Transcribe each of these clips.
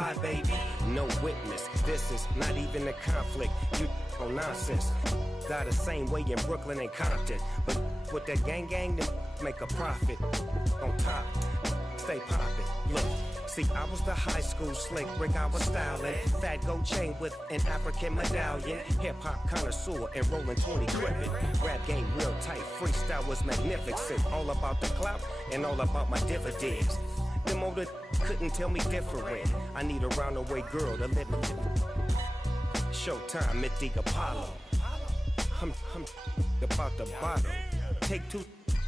why, baby? No witness. This is not even a conflict. You on nonsense. Got the same way in Brooklyn and Compton. But with that gang, then make a profit. On top, stay poppin'. Look. See, I was the high school slick Rick, I was styling. Fat gold chain with an African medallion. Hip-hop connoisseur and rolling 20 gripping. Rap game real tight, freestyle was magnificent. All about the clout and all about my dividends. Them older couldn't tell me different. I need a round-the-way girl to let me Showtime at the Apollo. I'm about the bottom. Take two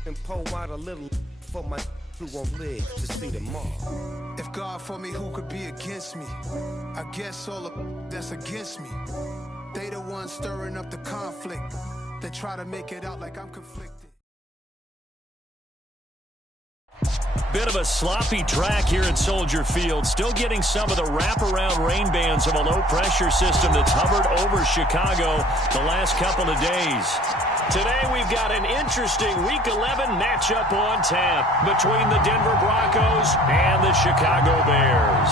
and pour out a little for my who won't live to see tomorrow. If God for me, who could be against me? I guess all the that's against me. They the ones stirring up the conflict. They try to make it out like I'm conflicted. Bit of a sloppy track here at Soldier Field. Still getting some of the wraparound rain bands of a low-pressure system that's hovered over Chicago the last couple of days. Today we've got an interesting Week 11 matchup on tap between the Denver Broncos and the Chicago Bears.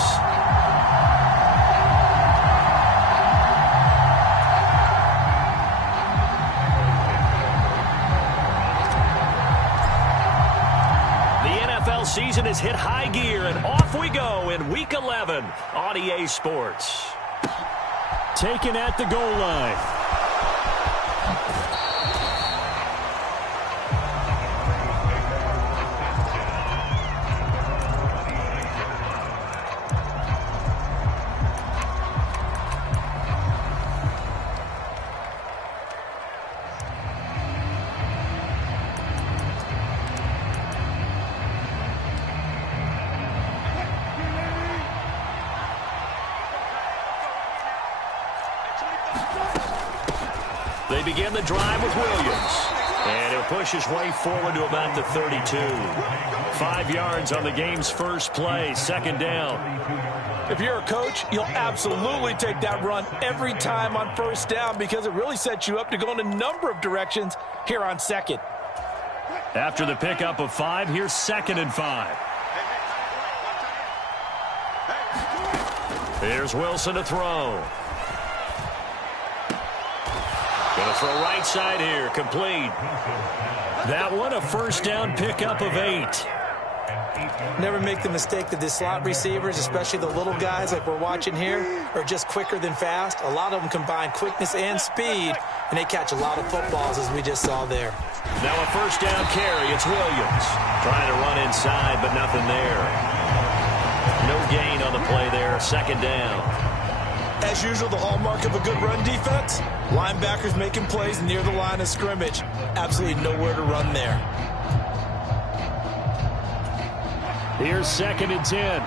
Season has hit high gear, and off we go in Week 11 on EA Sports. Taken at the goal line. They begin the drive with Williams. And he'll push his way forward to about the 32. 5 yards on the game's first play, second down. If you're a coach, you'll absolutely take that run every time on first down because it really sets you up to go in a number of directions here on second. After the pickup of 5, here's 2nd and 5. Here's Wilson to throw. Going to throw right side here, complete. That one a first down pickup of 8. Never make the mistake that the slot receivers, especially the little guys like we're watching here, are just quicker than fast. A lot of them combine quickness and speed, and they catch a lot of footballs as we just saw there. Now a first down carry. It's Williams. Trying to run inside, but nothing there. No gain on the play there. Second down. As usual, the hallmark of a good run defense, linebackers making plays near the line of scrimmage. Absolutely nowhere to run there. Here's 2nd and 10.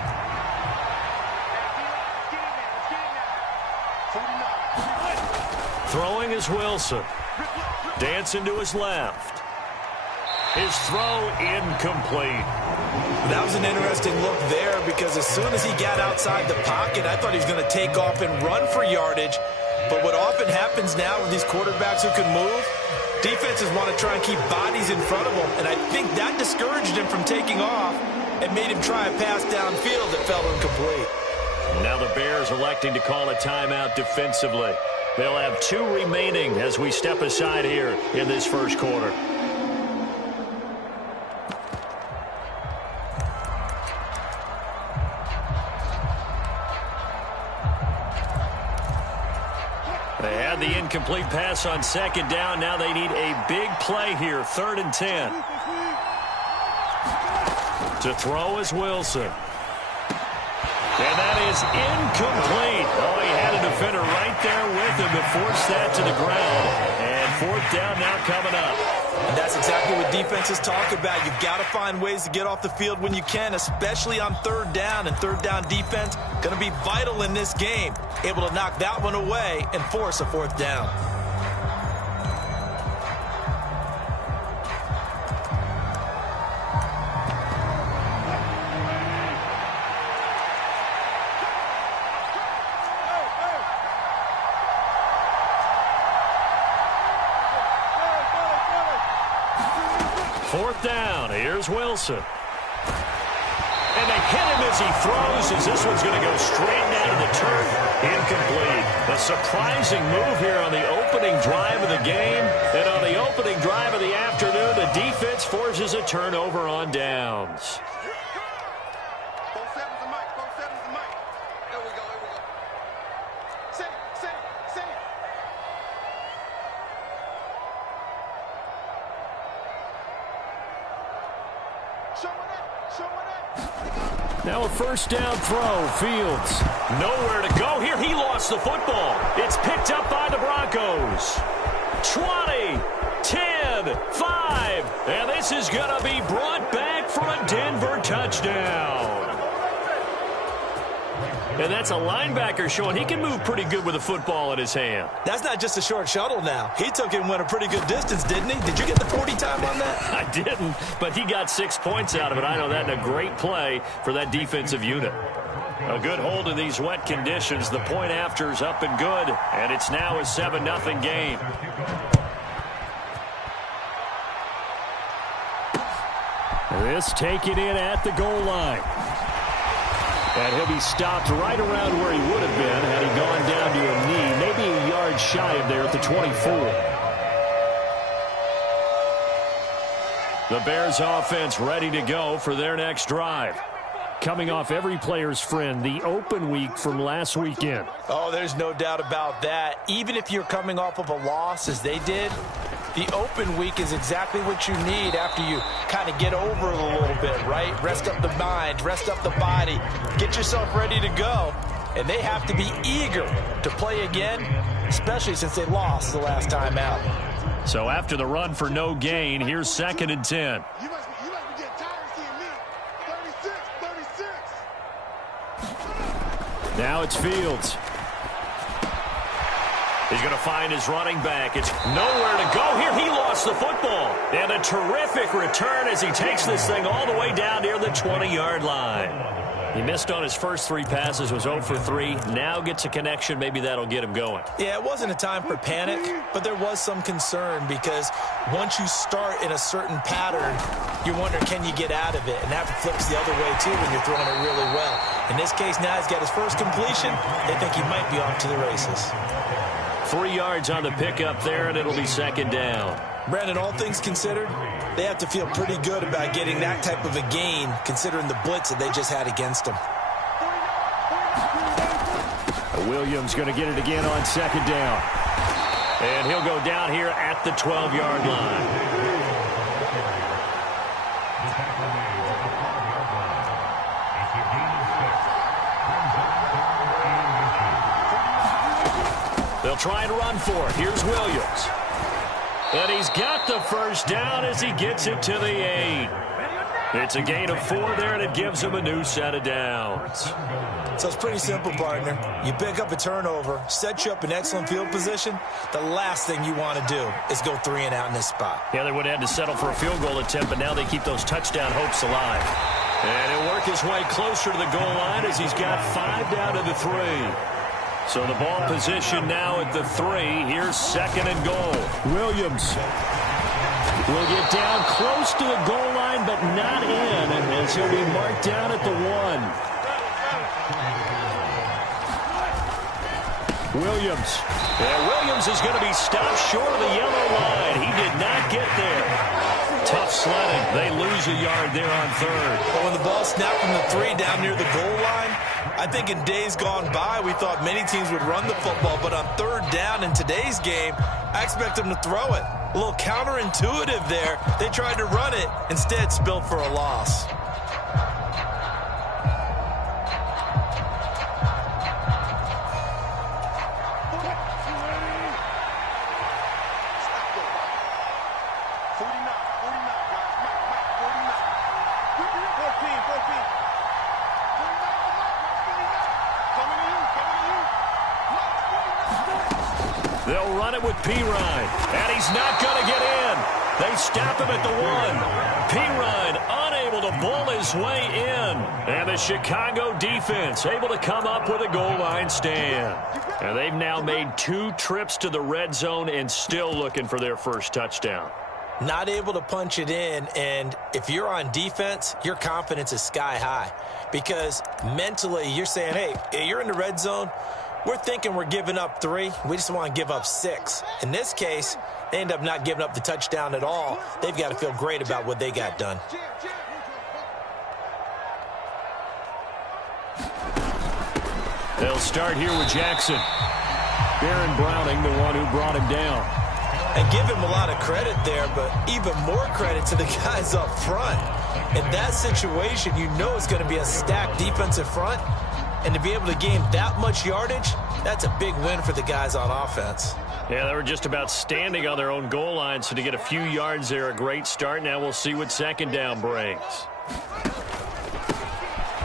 Throwing is Wilson. Dancing to his left. His throw incomplete. That was an interesting look there because as soon as he got outside the pocket, I thought he was going to take off and run for yardage. But what often happens now with these quarterbacks who can move, defenses want to try and keep bodies in front of them. And I think that discouraged him from taking off and made him try a pass downfield that fell incomplete. Now the Bears electing to call a timeout defensively. They'll have 2 remaining as we step aside here in this first quarter. They had the incomplete pass on second down. Now they need a big play here. 3rd and 10. To throw is Wilson. And that is incomplete. Oh, he had a defender right there with him to force that to the ground. And 4th down now coming up. And that's exactly what defenses talk about. You've got to find ways to get off the field when you can, especially on 3rd down. And 3rd down defense going to be vital in this game. Able to knock that one away and force a 4th down. Fourth down. Here's Wilson. And they hit him as he throws, as this one's going to go straight surprising move here on the opening drive of the game. And on the opening drive of the afternoon, the defense forces a turnover on downs. Now a first down throw. Fields nowhere to go here. He lost the football. It's picked up by the Broncos. 20, 10, 5. And this is going to be brought back for a Denver touchdown. And that's a linebacker showing he can move pretty good with a football in his hand. That's not just a short shuttle now. He took it and went a pretty good distance, didn't he? Did you get the 40 time on that? I didn't, but he got 6 points out of it. I know that in a great play for that defensive unit. A good hold in these wet conditions. The point after's up and good, and it's now a 7-0 game. This taken in at the goal line. And he'll be stopped right around where he would have been had he gone down to a knee, maybe a yard shy of there at the 24. The Bears offense ready to go for their next drive. Coming off every player's friend, the open week from last weekend. Oh, there's no doubt about that. Even if you're coming off of a loss as they did, the open week is exactly what you need after you kind of get over it a little bit, right? Rest up the mind, rest up the body, get yourself ready to go. And they have to be eager to play again, especially since they lost the last time out. So after the run for no gain, here's 2nd and 10. You must be getting tired of seeing me. 36. Now it's Fields. He's going to find his running back. It's nowhere to go here. He lost the football. And a terrific return as he takes this thing all the way down near the 20-yard line. He missed on his first 3 passes, was 0 for 3. Now gets a connection. Maybe that'll get him going. Yeah, it wasn't a time for panic, but there was some concern because once you start in a certain pattern, you're wondering, can you get out of it? And that flips the other way, too, when you're throwing it really well. In this case, now he's got his first completion. They think he might be off to the races. 3 yards on the pickup there, and it'll be 2nd down. Brandon, all things considered, they have to feel pretty good about getting that type of a gain, considering the blitz that they just had against them. Williams going to get it again on 2nd down. And he'll go down here at the 12-yard line. They'll try and run for it. Here's Williams. And he's got the first down as he gets it to the 8. It's a gain of 4 there, and it gives him a new set of downs. So it's pretty simple, partner. You pick up a turnover, set you up in excellent field position. The last thing you want to do is go 3 and out in this spot. Yeah, they would have had to settle for a field goal attempt, but now they keep those touchdown hopes alive. And he'll work his way closer to the goal line as he's got 5 down to the 3. So the ball position now at the 3. Here's 2nd and goal. Williams will get down close to the goal line, but not in, as he'll be marked down at the 1. Williams. Yeah, Williams is going to be stopped short of the yellow line. He did not get there. Tough sledding. They lose a yard there on 3rd. But when the ball snapped from the 3 down near the goal line, I think in days gone by, we thought many teams would run the football, but on 3rd down in today's game, I expect them to throw it. A little counterintuitive there. They tried to run it, instead spilled for a loss. They'll run it with Perine, and he's not going to get in. They stop him at the 1. Perine unable to bull his way in. And the Chicago defense able to come up with a goal line stand. And they've now made 2 trips to the red zone and still looking for their first touchdown. Not able to punch it in, and if you're on defense, your confidence is sky high. Because mentally, you're saying, hey, you're in the red zone. We're thinking we're giving up 3. We just want to give up 6. In this case, they end up not giving up the touchdown at all. They've got to feel great about what they got done. They'll start here with Jackson. Baron Browning, the one who brought him down. And give him a lot of credit there, but even more credit to the guys up front. In that situation, you know it's going to be a stacked defensive front. And to be able to gain that much yardage, that's a big win for the guys on offense. Yeah, they were just about standing on their own goal line, so to get a few yards there, a great start. Now we'll see what second down brings.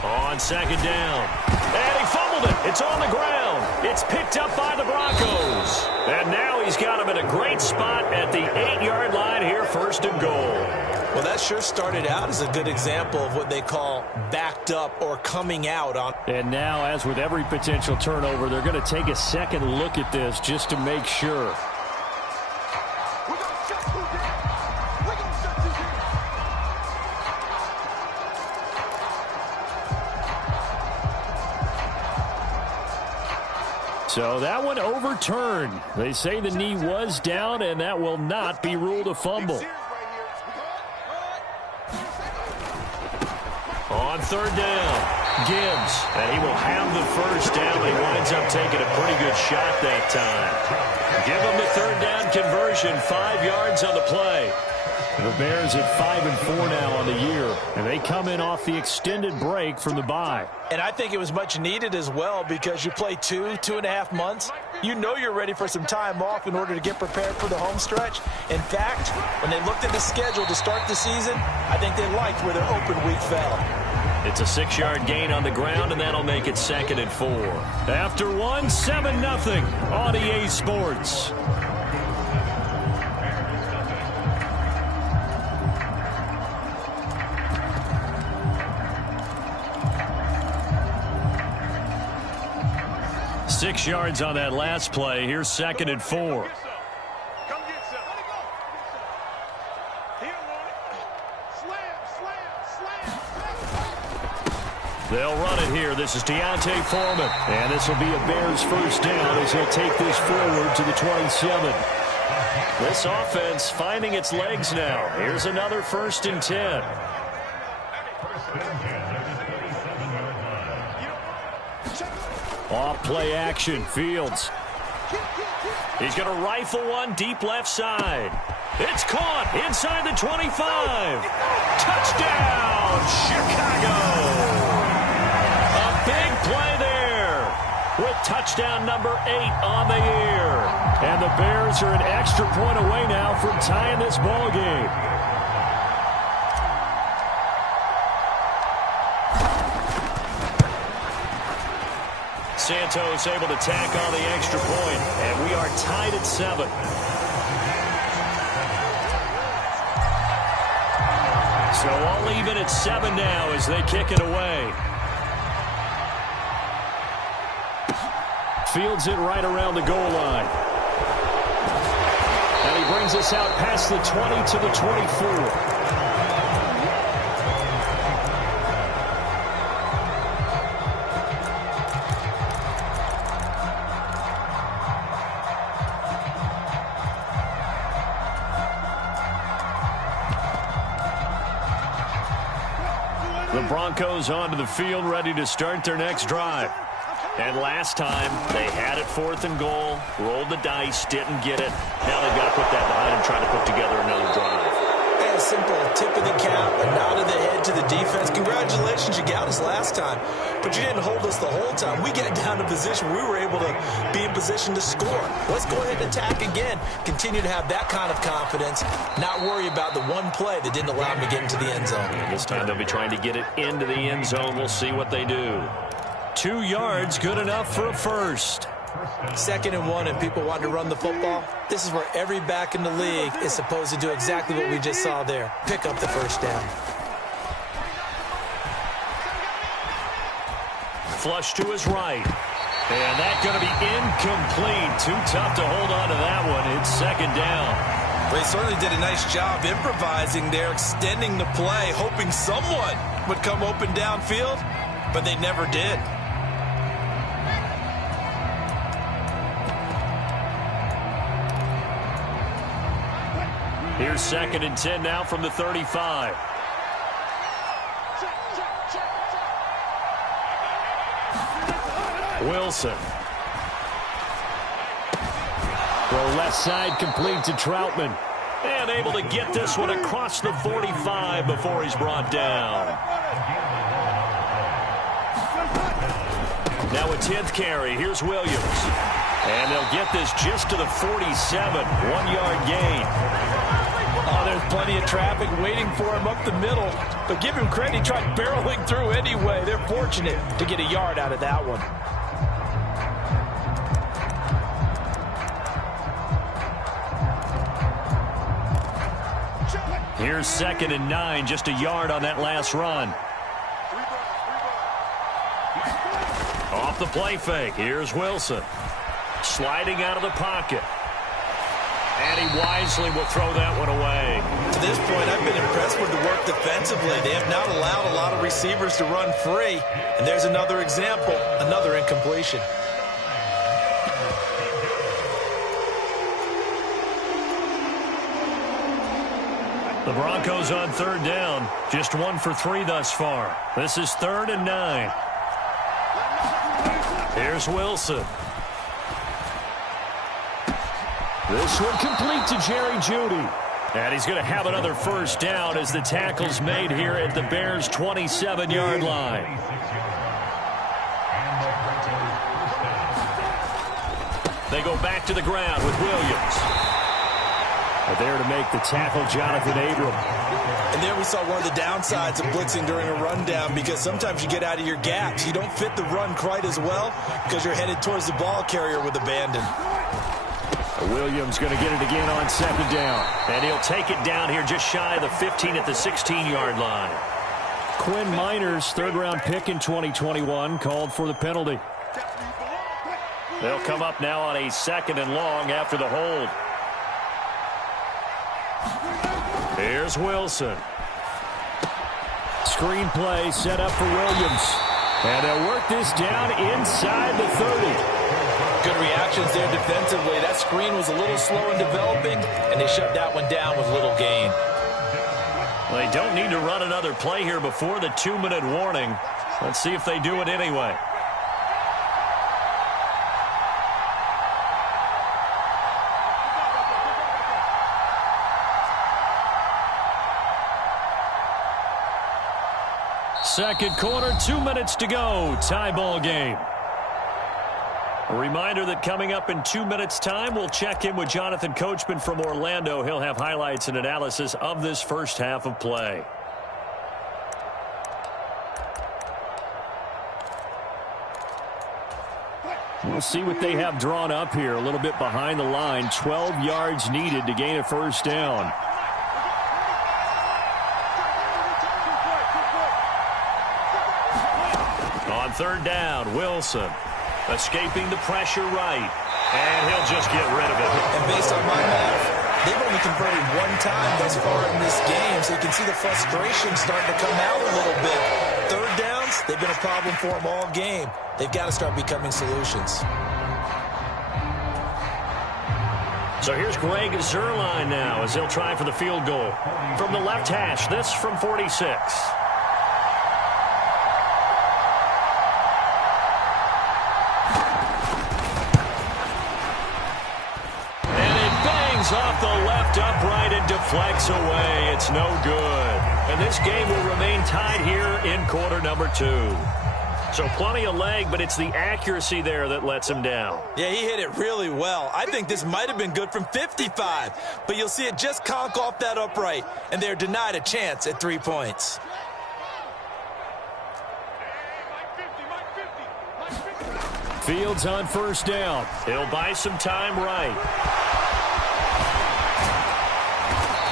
On second down. And he fumbled it. It's on the ground. It's picked up by the Broncos. And now he's got him in a great spot at the 8-yard line here, first and goal. Well, that sure started out as a good example of what they call backed up or coming out on. And now, as with every potential turnover, they're going to take a second look at this just to make sure. So that one overturned. They say the knee was down, and that will not be ruled a fumble. On third down, Gibbs, and he will have the first down. He winds up taking a pretty good shot that time. Give him the third down conversion, 5 yards on the play. The Bears at 5-4 now on the year, and they come in off the extended break from the bye. And I think it was much needed as well, because you play 2.5 months. You know you're ready for some time off in order to get prepared for the home stretch. In fact, when they looked at the schedule to start the season, I think they liked where their open week fell. It's a 6-yard gain on the ground, and that'll make it 2nd and 4. After one, 7-0 on EA Sports. Six yards on that last play. Here's 2nd and 4. They'll run it here. This is Deontay Foreman. And this will be a Bears first down as he'll take this forward to the 27. This offense finding its legs now. Here's another 1st and 10. Off play action, Fields. He's going to rifle one deep left side. It's caught inside the 25. Touchdown, Chicago. A big play there with touchdown number 8 on the year. And the Bears are an extra point away now from tying this ball game. Santos able to tack on the extra point, and we are tied at 7. So all even at 7 now as they kick it away. Fields it right around the goal line. And he brings us out past the 20 to the 24. The Broncos onto the field, ready to start their next drive. And last time, they had it 4th and goal, rolled the dice, didn't get it. Now they've got to put that behind them, trying to put together another drive. Yeah, a simple tip of the cap, a nod of the head to the defense. Congratulations, you got us last time. But you didn't hold us the whole time. We got down to position. We were able to be in position to score. Let's go ahead and attack again. Continue to have that kind of confidence. Not worry about the one play that didn't allow them to get into the end zone. And this time they'll be trying to get it into the end zone. We'll see what they do. 2 yards, good enough for a first. 2nd and 1, and people want to run the football. This is where every back in the league is supposed to do exactly what we just saw there. Pick up the first down. Flush to his right. And that's going to be incomplete. Too tough to hold on to that one. It's 2nd down. They certainly did a nice job improvising there, extending the play, hoping someone would come open downfield, but they never did. Here's 2nd and 10 now from the 35. Wilson. Throw left side, complete to Troutman. And able to get this one across the 45 before he's brought down. Now a 10th carry. Here's Williams. And they'll get this just to the 47. 1-yard gain. Oh, there's plenty of traffic waiting for him up the middle. But give him credit, he tried barreling through anyway. They're fortunate to get a yard out of that one. Here's 2nd and 9, just a yard on that last run. Off the play fake, here's Wilson. Sliding out of the pocket. And he wisely will throw that one away. To this point, I've been impressed with the work defensively. They have not allowed a lot of receivers to run free. And there's another example, another incompletion. The Broncos on 3rd down. Just 1 for 3 thus far. This is 3rd and 9. Here's Wilson. This one complete to Jerry Jeudy. And he's going to have another first down as the tackle's made here at the Bears' 27-yard line. They go back to the ground with Williams. But there to make the tackle, Jonathan Abram. And there we saw one of the downsides of blitzing during a rundown, because sometimes you get out of your gaps. You don't fit the run quite as well because you're headed towards the ball carrier with abandon. Williams going to get it again on 2nd down. And he'll take it down here just shy of the 15 at the 16-yard line. Quinn Miners, 3rd-round pick in 2021, called for the penalty. They'll come up now on a 2nd and long after the hold. Here's Wilson. Screen play set up for Williams. And they'll work this down inside the 30. Good reactions there defensively. That screen was a little slow in developing, and they shut that one down with little gain. They don't need to run another play here before the 2-minute warning. Let's see if they do it anyway. Second quarter, 2 minutes to go. Tie ball game. A reminder that coming up in 2 minutes' time, we'll check in with Jonathan Coachman from Orlando. He'll have highlights and analysis of this first half of play. We'll see what they have drawn up here. A little bit behind the line. 12 yards needed to gain a first down. On 3rd down, Wilson. Escaping the pressure right. And he'll just get rid of it. And based on my math, they've only converted 1 time thus far in this game. So you can see the frustration starting to come out a little bit. 3rd downs, they've been a problem for them all game. They've got to start becoming solutions. So here's Greg Zuerlein now as he'll try for the field goal. From the left hash, this from 46. Off the left upright and deflects away. It's no good. And this game will remain tied here in quarter number 2. So plenty of leg, but it's the accuracy there that lets him down. Yeah, he hit it really well. I think this might have been good from 55. But you'll see it just conk off that upright. And they're denied a chance at 3 points. Fields on first down. He'll buy some time right.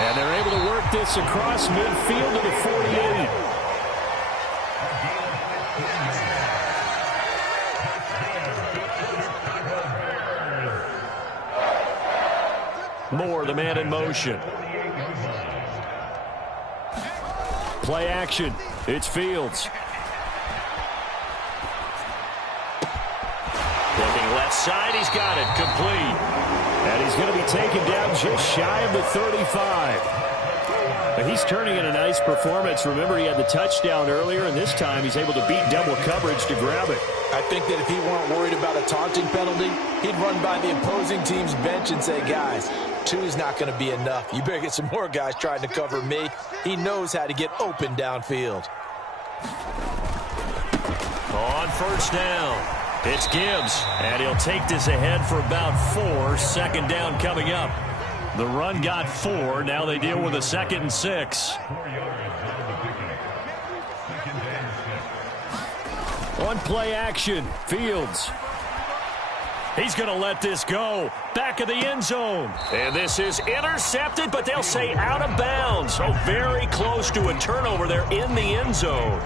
And they're able to work this across midfield to the 48. Moore, the man in motion. Play action. It's Fields. Looking left. Left side, he's got it. Complete. And he's going to be taken down just shy of the 35. But he's turning in a nice performance. Remember, he had the touchdown earlier, and this time he's able to beat double coverage to grab it. I think that if he weren't worried about a taunting penalty, he'd run by the opposing team's bench and say, guys, 2 is not going to be enough. You better get some more guys trying to cover me. He knows how to get open downfield. On first down, it's Gibbs, and he'll take this ahead for about 4. Second down coming up. The run got 4. Now they deal with a 2nd and 6. On play action, Fields. He's going to let this go. Back of the end zone. And this is intercepted, but they'll say out of bounds. So very close to a turnover there in the end zone.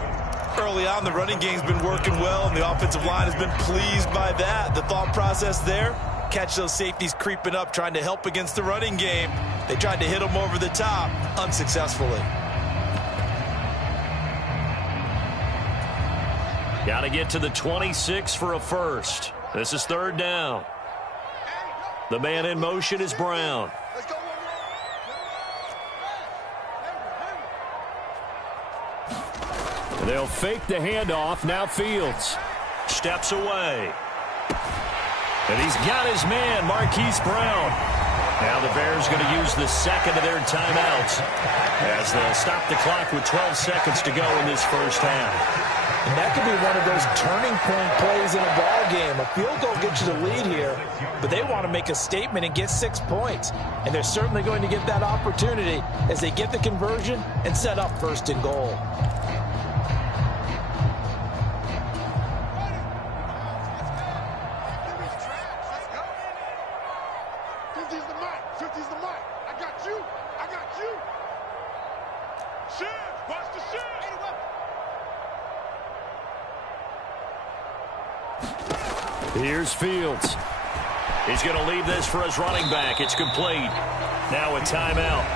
Early on, the running game's been working well, and the offensive line has been pleased by that. The thought process there, catch those safeties creeping up, trying to help against the running game. They tried to hit them over the top, unsuccessfully. Got to get to the 26 for a first. This is 3rd down. The man in motion is Brown. They'll fake the handoff. Now Fields steps away. And he's got his man, Marquise Brown. Now the Bears going to use the 2nd of their timeouts as they'll stop the clock with 12 seconds to go in this first half. And that could be one of those turning point plays in a ball game. A field goal gets you the lead here, but they want to make a statement and get 6 points. And they're certainly going to get that opportunity as they get the conversion and set up 1st and goal. Here's Fields. He's going to leave this for his running back. It's complete. Now a timeout.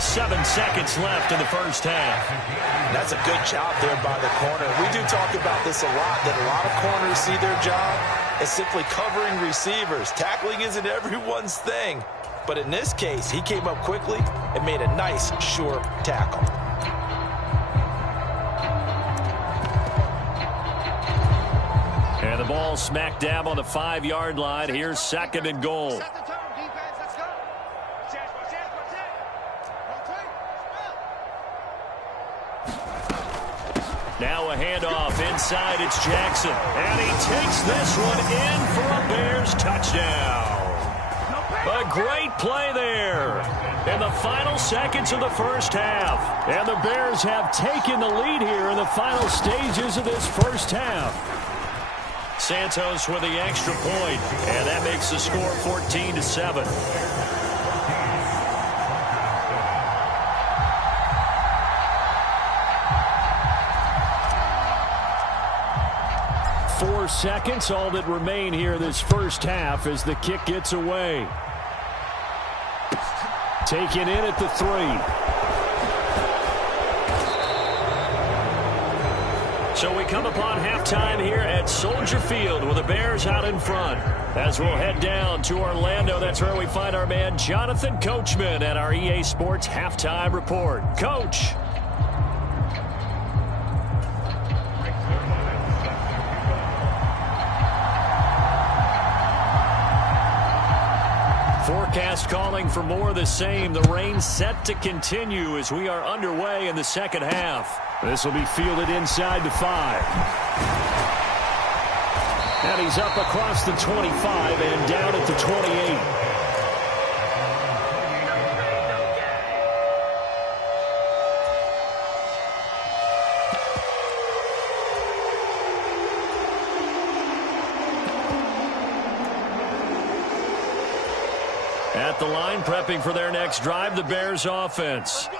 7 seconds left in the first half. That's a good job there by the corner. We do talk about this a lot, that a lot of corners see their job as simply covering receivers. Tackling isn't everyone's thing. But in this case, he came up quickly and made a nice, sure tackle. And the ball smack dab on the 5-yard line. Here's 2nd and goal. Now a handoff inside. It's Jackson. And he takes this one in for a Bears touchdown. A great play there in the final seconds of the first half. And the Bears have taken the lead here in the final stages of this first half. Santos with the extra point, and that makes the score 14-7. Four seconds, all that remain here this first half as the kick gets away. Taken in at the 3. So we come upon halftime here at Soldier Field with the Bears out in front. As we'll head down to Orlando, that's where we find our man Jonathan Coachman at our EA Sports Halftime Report. Coach. Forecast calling for more of the same. The rain set to continue as we are underway in the second half. This will be fielded inside the 5. And he's up across the 25 and down at the 28. At the line, prepping for their next drive, the Bears offense.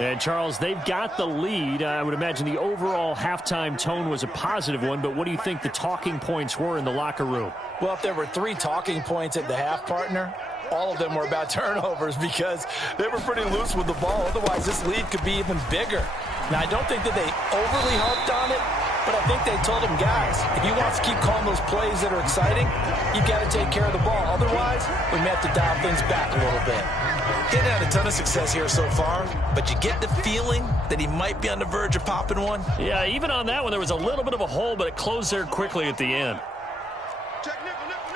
And, Charles, they've got the lead. I would imagine the overall halftime tone was a positive one, but what do you think the talking points were in the locker room? Well, if there were 3 talking points at the half, partner, all of them were about turnovers because they were pretty loose with the ball. Otherwise, this lead could be even bigger. Now, I don't think that they overly harped on it, But I think they told him, guys, if you want to keep calling those plays that are exciting, you've got to take care of the ball. Otherwise, we may have to dial things back a little bit. Getting had a ton of success here so far, but you get the feeling that he might be on the verge of popping one. Yeah, even on that one, there was a little bit of a hole, but it closed there quickly at the end. Check nickel, nickel,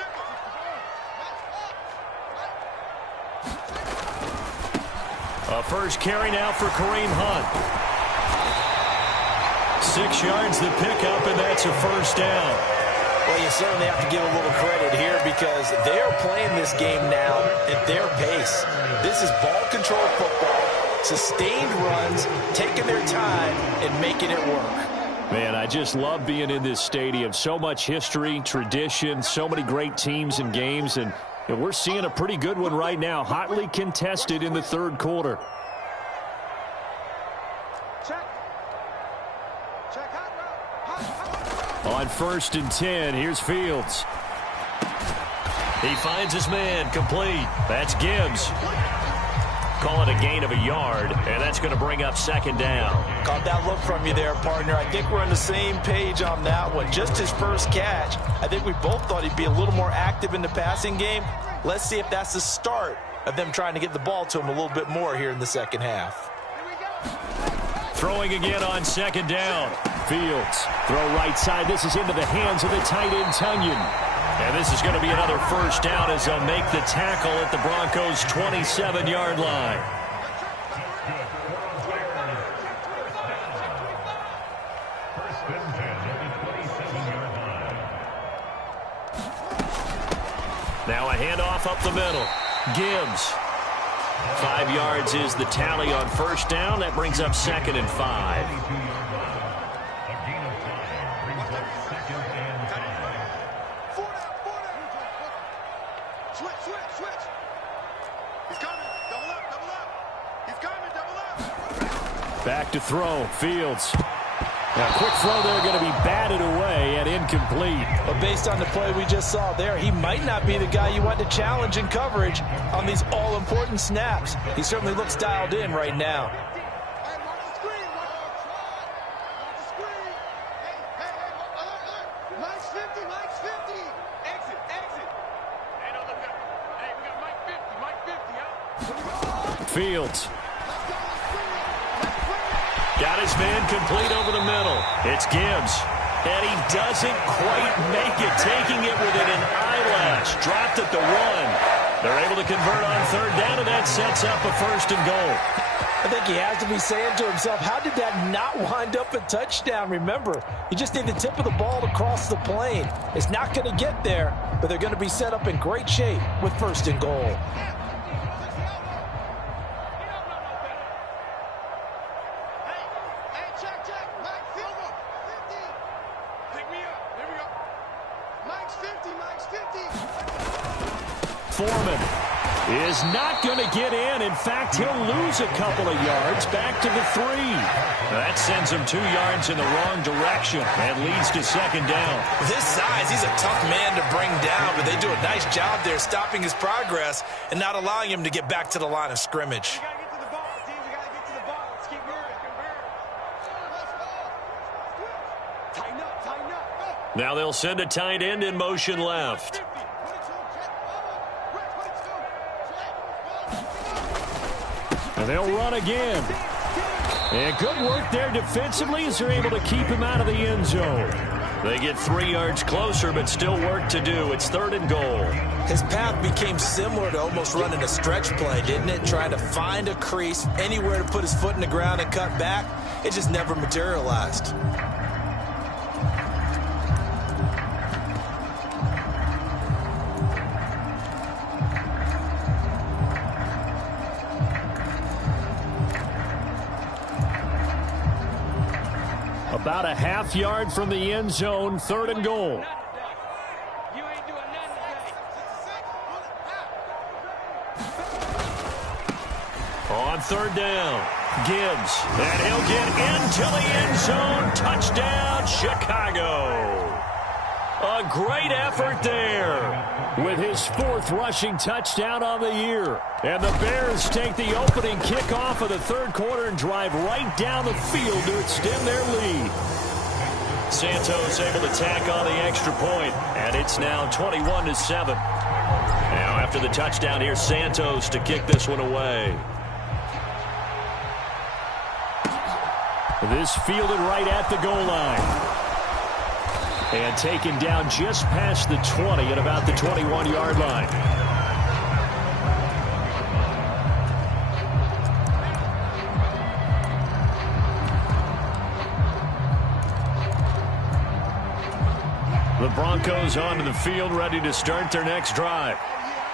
nickel. A first carry now for Kareem Hunt. 6 yards the pickup, and that's a first down. Well, you certainly have to give a little credit here because they're playing this game now at their pace. This is ball control football, sustained runs, taking their time and making it work. Man, I just love being in this stadium. So much history, tradition, so many great teams and games, and we're seeing a pretty good one right now, hotly contested in the third quarter. On 1st and 10, here's Fields. He finds his man, complete. That's Gibbs. Call it a gain of a yard, and that's going to bring up 2nd down. Caught that look from you there, partner. I think we're on the same page on that one. Just his first catch. I think we both thought he'd be a little more active in the passing game. Let's see if that's the start of them trying to get the ball to him a little bit more here in the second half. Throwing again on 2nd down. Fields, throw right side. This is into the hands of the tight end, Tunyon. And this is going to be another first down as they'll make the tackle at the Broncos' 27-yard line. Now a handoff up the middle. Gibbs. 5 yards is the tally on first down. That brings up 2nd and 5. Back to throw. Fields. A quick throw there, going to be batted away and incomplete. But based on the play we just saw there, he might not be the guy you want to challenge in coverage on these all-important snaps. He certainly looks dialed in right now. Hey, watch the screen. Watch the screen. Hey, alert. Mike's 50, Mike's 50. Exit. Hey, don't look up. Hey, we got Mike 50, Fields. Got his man complete over the middle. It's Gibbs. And he doesn't quite make it, taking it within an eyelash. Dropped at the 1. They're able to convert on 3rd down, and that sets up a 1st and goal. I think he has to be saying to himself, how did that not wind up a touchdown? Remember, you just need the tip of the ball to cross the plane. It's not going to get there, but they're going to be set up in great shape with 1st and goal. Foreman is not going to get in. In fact, he'll lose a couple of yards back to the 3. That sends him 2 yards in the wrong direction and leads to 2nd down. With his size, he's a tough man to bring down, but they do a nice job there stopping his progress and not allowing him to get back to the line of scrimmage. Now they'll send a tight end in motion left. And they'll run again. And good work there defensively as they're able to keep him out of the end zone. They get 3 yards closer, but still work to do. It's 3rd and goal. His path became similar to almost running a stretch play, didn't it? Trying to find a crease, anywhere to put his foot in the ground and cut back. It just never materialized. About a half yard from the end zone, 3rd and goal. On 3rd down, Gibbs, and he'll get into the end zone. Touchdown, Chicago. A great effort there with his 4th rushing touchdown on the year. And the Bears take the opening kickoff of the 3rd quarter and drive right down the field to extend their lead. Santos able to tack on the extra point, and it's now 21-7. Now after the touchdown, here's Santos to kick this one away. This fielded right at the goal line. And taken down just past the 20 at about the 21-yard line. The Broncos onto the field, ready to start their next drive.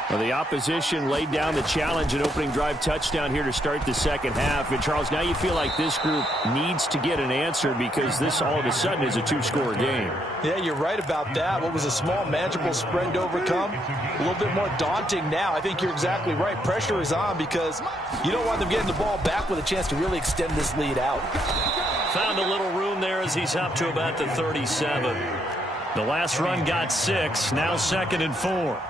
Well, the opposition laid down the challenge, an opening drive touchdown here to start the second half. And, Charles, now you feel like this group needs to get an answer because this all of a sudden is a two-score game. Yeah, you're right about that. What was a small, manageable spread to overcome, a little bit more daunting now. I think you're exactly right. Pressure is on because you don't want them getting the ball back with a chance to really extend this lead out. Found a little room there as he's up to about the 37. The last run got 6, now 2nd and 4.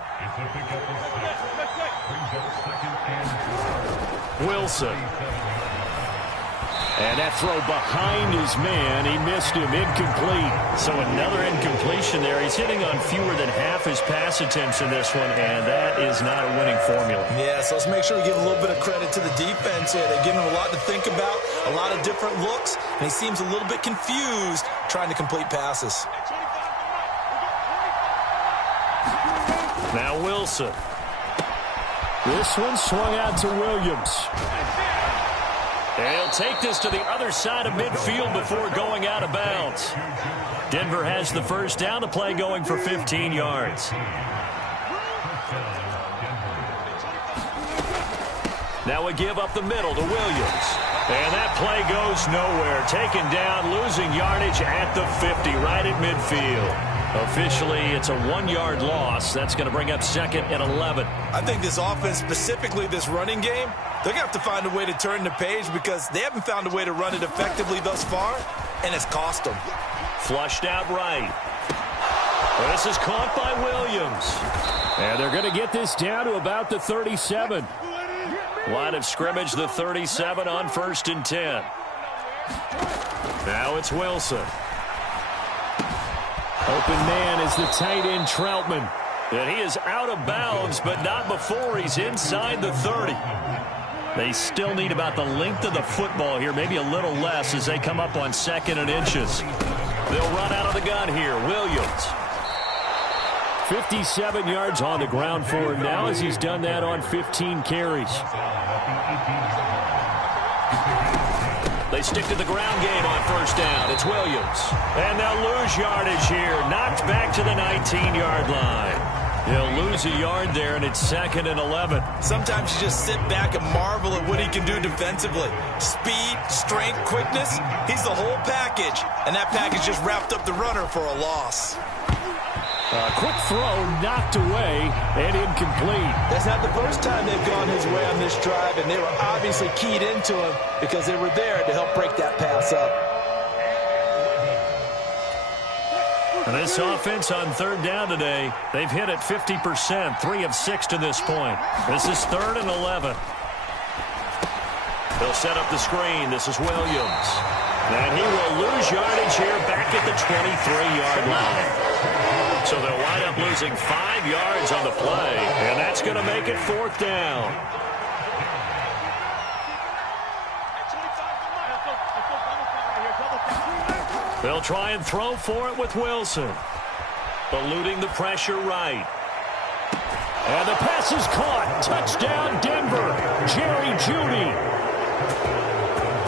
Wilson. And that throw behind his man. He missed him. Incomplete. So another incompletion there. He's hitting on fewer than half his pass attempts in this one, and that is not a winning formula. Yeah, so let's make sure we give a little bit of credit to the defense here. They're giving him a lot to think about, a lot of different looks, and he seems a little bit confused trying to complete passes. Now Wilson. This one swung out to Williams. And he'll take this to the other side of midfield before going out of bounds. Denver has the first down, the play going for 15 yards. Now a give up the middle to Williams. And that play goes nowhere. Taken down, losing yardage at the 50, right at midfield. Officially, it's a 1-yard loss. That's going to bring up 2nd and 11. I think this offense, specifically this running game, they're going to have to find a way to turn the page because they haven't found a way to run it effectively thus far, and it's cost them. Flushed out right. This is caught by Williams. And they're going to get this down to about the 37. Line of scrimmage, the 37 on 1st and 10. Now it's Wilson. Open man is the tight end Troutman. And he is out of bounds, but not before he's inside the 30. They still need about the length of the football here, maybe a little less as they come up on 2nd and inches. They'll run out of the gun here. Williams. 57 yards on the ground for him now as he's done that on 15 carries. They stick to the ground game on 1st down. It's Williams. And they'll lose yardage here. Knocked back to the 19-yard line. He'll lose a yard there, and it's 2nd and 11. Sometimes you just sit back and marvel at what he can do defensively. Speed, strength, quickness. He's the whole package. And that package just wrapped up the runner for a loss. A quick throw knocked away and incomplete. That's not the first time they've gone his way on this drive, and they were obviously keyed into him because they were there to help break that pass up. And this offense on 3rd down today, they've hit it 50%, 3 of 6 to this point. This is 3rd and 11. They'll set up the screen. This is Williams. And he will lose yardage here back at the 23-yard line. So they'll wind up losing 5 yards on the play, and that's going to make it 4th down. They'll try and throw for it with Wilson. Eluding the pressure right. And the pass is caught. Touchdown, Denver. Jerry Jeudy.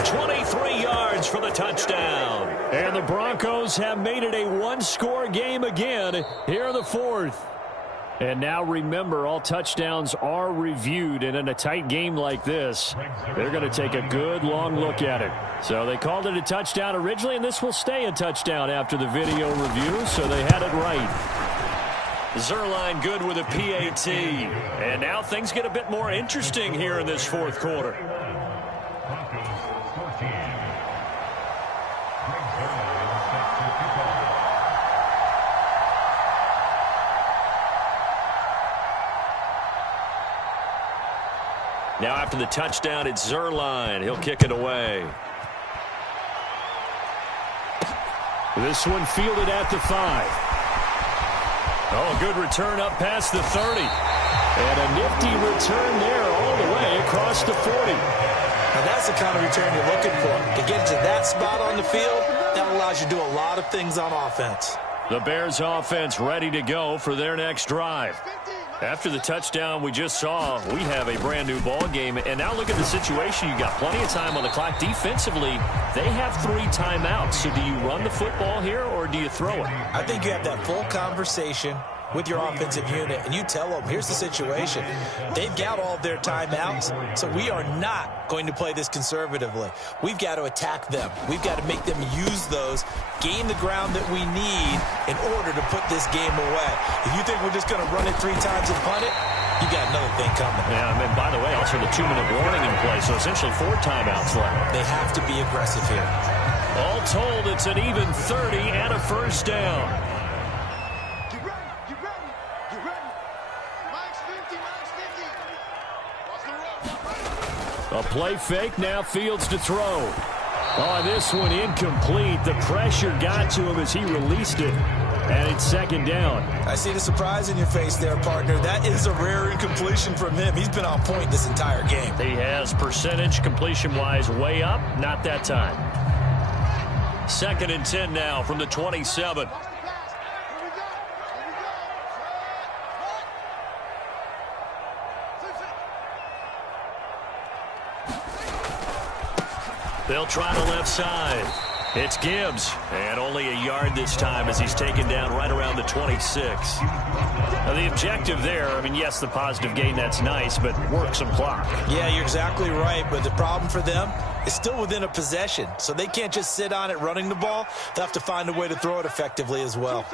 23 yards for the touchdown. And the Broncos have made it a 1-score game again here in the 4th. And now remember, all touchdowns are reviewed, and in a tight game like this, they're going to take a good long look at it. So they called it a touchdown originally, and this will stay a touchdown after the video review, so they had it right. Zuerlein good with a PAT. And now things get a bit more interesting here in this 4th quarter. Now after the touchdown, it's Zuerlein. He'll kick it away. This one fielded at the 5. Oh, a good return up past the 30. And a nifty return there all the way across the 40. Now that's the kind of return you're looking for. To get to that spot on the field, that allows you to do a lot of things on offense. The Bears offense ready to go for their next drive. After the touchdown we just saw, we have a brand new ball game. And now look at the situation. You got plenty of time on the clock. Defensively, they have 3 timeouts. So do you run the football here or do you throw it? I think you have that full conversation with your offensive unit, and you tell them, here's the situation. They've got all of their timeouts, so we are not going to play this conservatively. We've got to attack them. We've got to make them use those, gain the ground that we need in order to put this game away. If you think we're just going to run it 3 times and punt it, you got another thing coming. Yeah, and by the way, also the 2-minute warning in play, so essentially 4 timeouts left. They have to be aggressive here. All told, it's an even 30 and a first down. A play fake, now Fields to throw. Oh, this one incomplete. The pressure got to him as he released it. And it's second down. I see the surprise in your face there, partner. That is a rare incompletion from him. He's been on point this entire game. He has percentage completion-wise way up. Not that time. 2nd and 10 now from the 27. They'll try the left side. It's Gibbs. And only a yard this time as he's taken down right around the 26. Now the objective there, I mean, yes, the positive gain, that's nice, but work some clock. Yeah, you're exactly right. But the problem for them is still within a possession. So they can't just sit on it running the ball. They'll have to find a way to throw it effectively as well.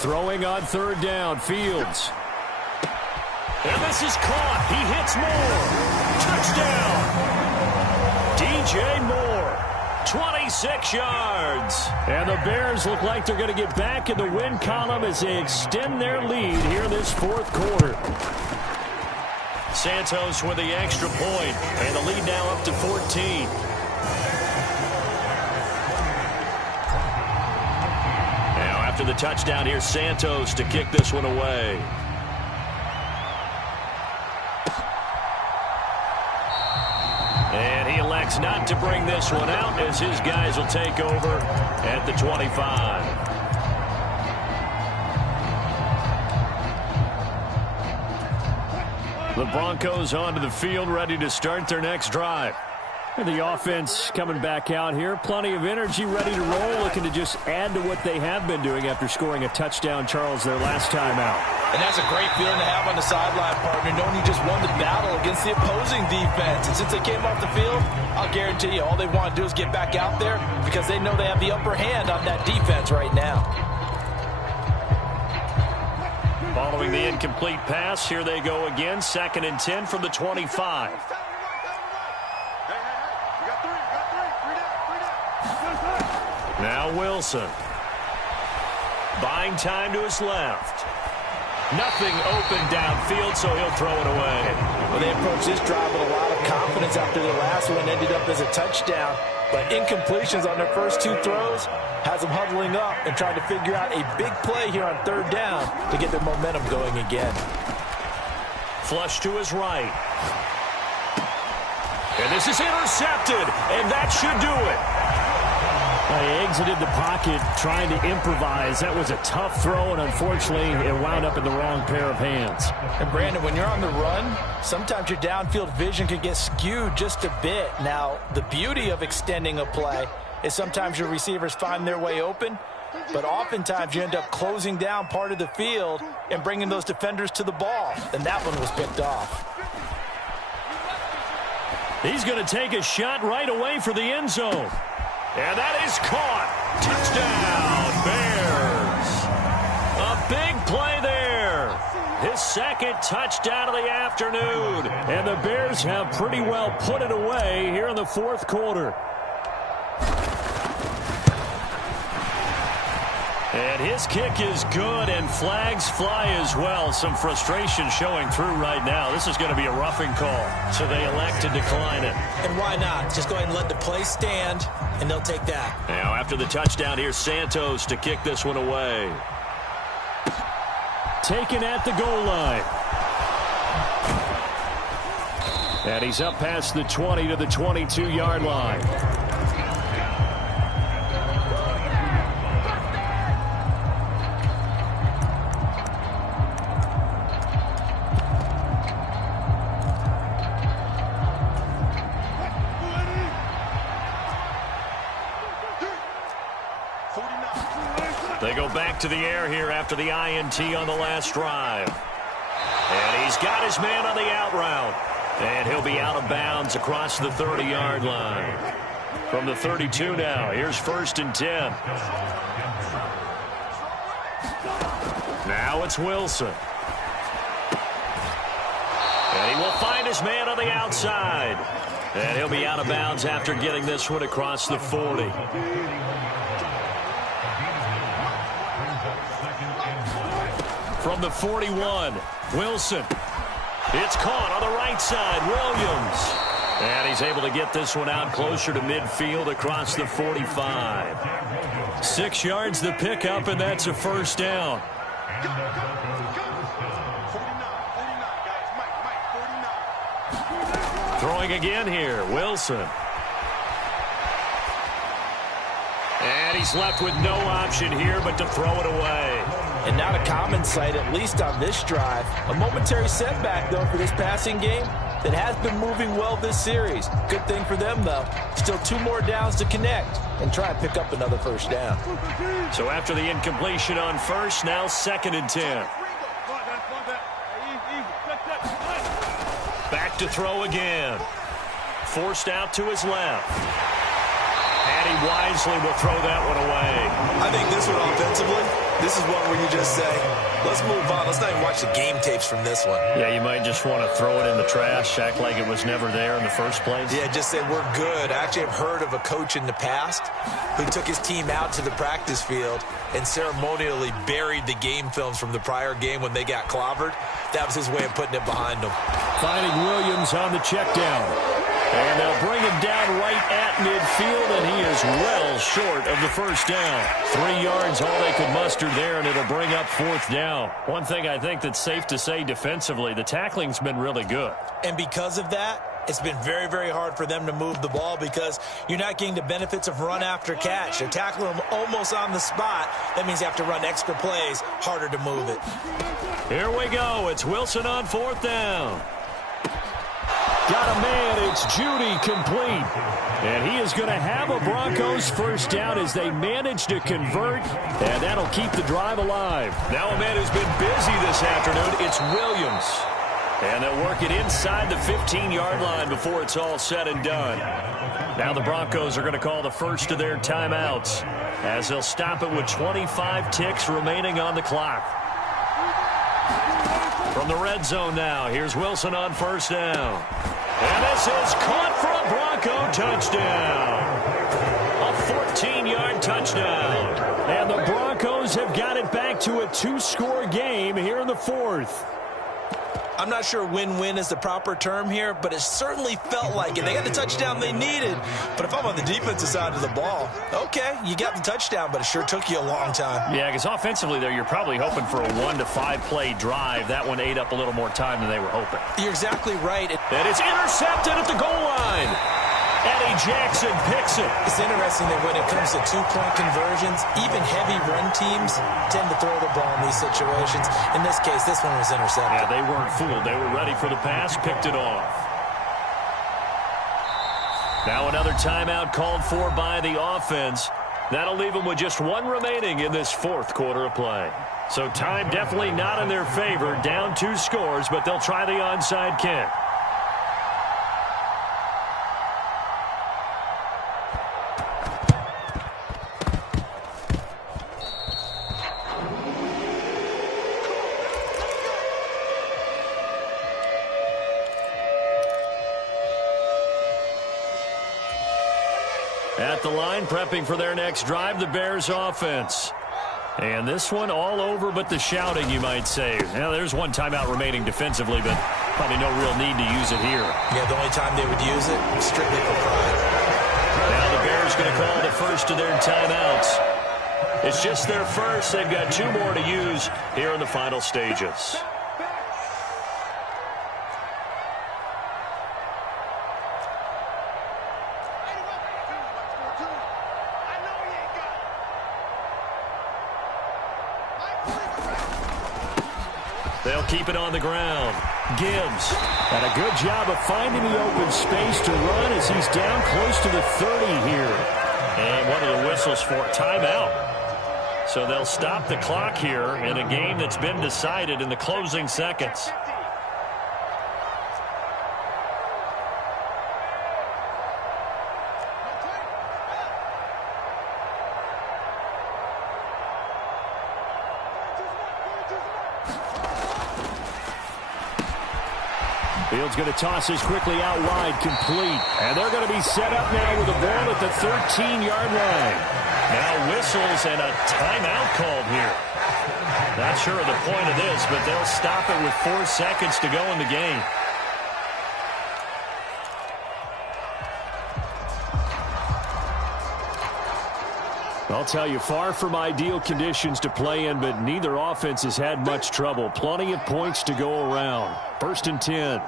Throwing on 3rd down, Fields. And this is caught. He hits Moore. Touchdown. DJ Moore. 26 yards. And the Bears look like they're going to get back in the win column as they extend their lead here in this 4th quarter. Santos with the extra point, and the lead now up to 14. After the touchdown, here's Santos to kick this one away. And he elects not to bring this one out as his guys will take over at the 25. The Broncos onto the field, ready to start their next drive. And the offense coming back out here. Plenty of energy, ready to roll, looking to just add to what they have been doing after scoring a touchdown, Charles, their last time out. And that's a great feeling to have on the sideline, partner, knowing you just won the battle against the opposing defense. And since they came off the field, I'll guarantee you all they want to do is get back out there because they know they have the upper hand on that defense right now. Following the incomplete pass, here they go again. 2nd and 10 from the 25. Now Wilson. Buying time to his left. Nothing open downfield, so he'll throw it away. Well, they approached this drive with a lot of confidence after the last one ended up as a touchdown. But incompletions on their first 2 throws has them huddling up and trying to figure out a big play here on 3rd down to get their momentum going again. Flush to his right. And this is intercepted, and that should do it. They exited the pocket trying to improvise. That was a tough throw, and unfortunately, it wound up in the wrong pair of hands. And Brandon, when you're on the run, sometimes your downfield vision can get skewed just a bit. Now, the beauty of extending a play is sometimes your receivers find their way open, but oftentimes you end up closing down part of the field and bringing those defenders to the ball. And that one was picked off. He's going to take a shot right away for the end zone. And that is caught. Touchdown, Bears. A big play there. His 2nd touchdown of the afternoon. And the Bears have pretty well put it away here in the 4th quarter. And his kick is good, and flags fly as well. Some frustration showing through right now. This is going to be a roughing call, so they elect to decline it. And why not? Just go ahead and let the play stand, and they'll take that. Now, after the touchdown, here's Santos to kick this one away. Taken at the goal line. And he's up past the 20 to the 22-yard line. They go back to the air here after the INT on the last drive. And he's got his man on the out route. And he'll be out of bounds across the 30-yard line. From the 32 now, here's 1st and 10. Now it's Wilson. And he will find his man on the outside. And he'll be out of bounds after getting this one across the 40. From the 41, Wilson. It's caught on the right side, Williams. And he's able to get this one out closer to midfield across the 45. 6 yards the pickup, and that's a first down. Throwing again here, Wilson. And he's left with no option here but to throw it away. And not a common sight, at least on this drive. A momentary setback, though, for this passing game that has been moving well this series. Good thing for them, though. Still 2 more downs to connect and try and pick up another first down. So after the incompletion on first, now 2nd and 10. Back to throw again. Forced out to his left. And he wisely will throw that one away. I think this one offensively, this is one where you just say, let's move on. Let's not even watch the game tapes from this one. Yeah, you might just want to throw it in the trash, act like it was never there in the first place. Yeah, just say we're good. I actually have heard of a coach in the past who took his team out to the practice field and ceremonially buried the game films from the prior game when they got clobbered. That was his way of putting it behind them. Finding Williams on the check down. And they'll bring him down right at midfield, and he is well short of the first down. 3 yards, all they could muster there, and it'll bring up 4th down. One thing I think that's safe to say defensively, the tackling's been really good. And because of that, it's been very, very hard for them to move the ball because you're not getting the benefits of run after catch. They're tackling them almost on the spot. That means you have to run extra plays, harder to move it. Here we go. It's Wilson on 4th down. Got a man, it's Judy complete. And he is going to have a Broncos first down as they manage to convert, and that'll keep the drive alive. Now a man who's been busy this afternoon, it's Williams. And they'll work it inside the 15-yard line before it's all said and done. Now the Broncos are going to call the first of their timeouts as they'll stop it with 25 ticks remaining on the clock. From the red zone now, here's Wilson on first down. And this is caught for a Bronco touchdown. A 14-yard touchdown. And the Broncos have got it back to a 2-score game here in the 4th. I'm not sure win-win is the proper term here, but it certainly felt like it. They got the touchdown they needed, but if I'm on the defensive side of the ball, okay, you got the touchdown, but it sure took you a long time. Yeah, because offensively there, you're probably hoping for a 1 to 5 play drive. That one ate up a little more time than they were hoping. You're exactly right. And it's intercepted at the goal line. Eddie Jackson picks it. It's interesting that when it comes to 2-point conversions, even heavy run teams tend to throw the ball in these situations. In this case, this one was intercepted. Yeah, they weren't fooled. They were ready for the pass, picked it off. Now another timeout called for by the offense. That'll leave them with just 1 remaining in this 4th quarter of play. So time definitely not in their favor. Down 2 scores, but they'll try the onside kick. At the line, prepping for their next drive, the Bears offense. And this one all over but the shouting, you might say. Now, there's one timeout remaining defensively, but probably no real need to use it here. Yeah, the only time they would use it, strictly for pride. Now the Bears going to call the first of their timeouts. It's just their first. They've got 2 more to use here in the final stages. They'll keep it on the ground. Gibbs had a good job of finding the open space to run as he's down close to the 30 here. And one of the whistles for timeout. So they'll stop the clock here in a game that's been decided in the closing seconds. Fields going to toss this quickly out wide, complete. And they're going to be set up now with the ball at the 13-yard line. Now whistles and a timeout called here. Not sure of the point of this, but they'll stop it with 4 seconds to go in the game. I'll tell you, far from ideal conditions to play in, but neither offense has had much trouble. Plenty of points to go around. 1st and 10.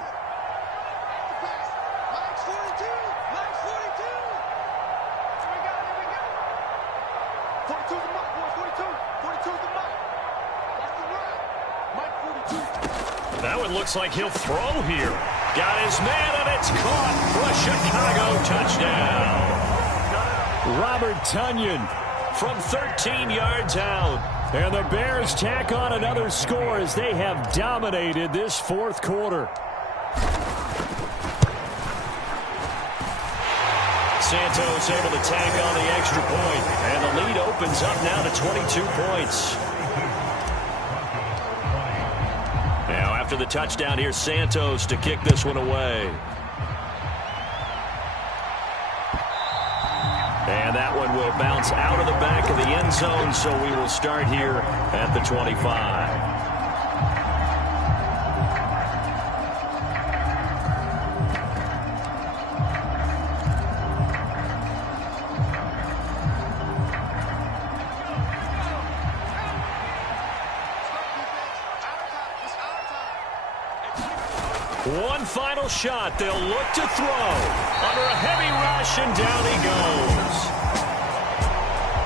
That one looks like he'll throw here. Got his man, and it's caught for a Chicago touchdown. Robert Tonyan from 13 yards out. And the Bears tack on another score as they have dominated this 4th quarter. Santos able to tack on the extra point, and the lead opens up now to 22 points. Now after the touchdown, here's Santos to kick this one away. And that one will bounce out of the back of the end zone, so we will start here at the 25. One final shot. They'll look to throw. Under a heavy rush, and down he goes.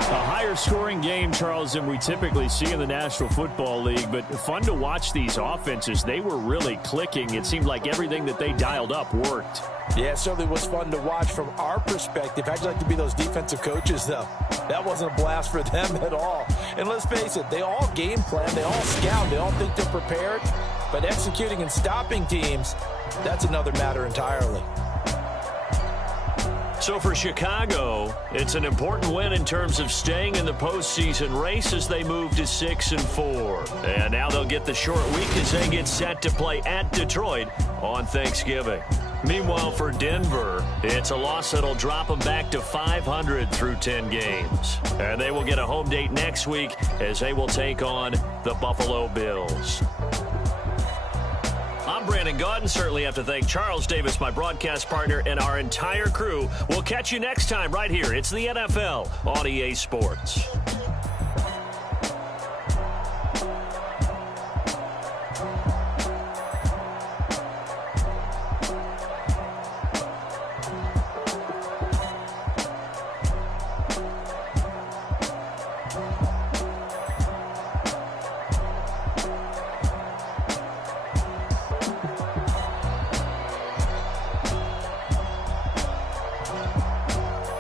A higher-scoring game, Charles, than we typically see in the National Football League, but fun to watch these offenses. They were really clicking. It seemed like everything that they dialed up worked. Yeah, it certainly was fun to watch from our perspective. How'd you like to be those defensive coaches, though? That wasn't a blast for them at all. And let's face it, they all game plan, they all scout, they all think they're prepared. But executing and stopping teams, that's another matter entirely. So for Chicago, it's an important win in terms of staying in the postseason race as they move to 6-4. And now they'll get the short week as they get set to play at Detroit on Thanksgiving. Meanwhile, for Denver, it's a loss that'll drop them back to 500 through 10 games. And they will get a home date next week as they will take on the Buffalo Bills. I'm Brandon Gaudin. Certainly have to thank Charles Davis, my broadcast partner, and our entire crew. We'll catch you next time right here. It's the NFL on EA Sports.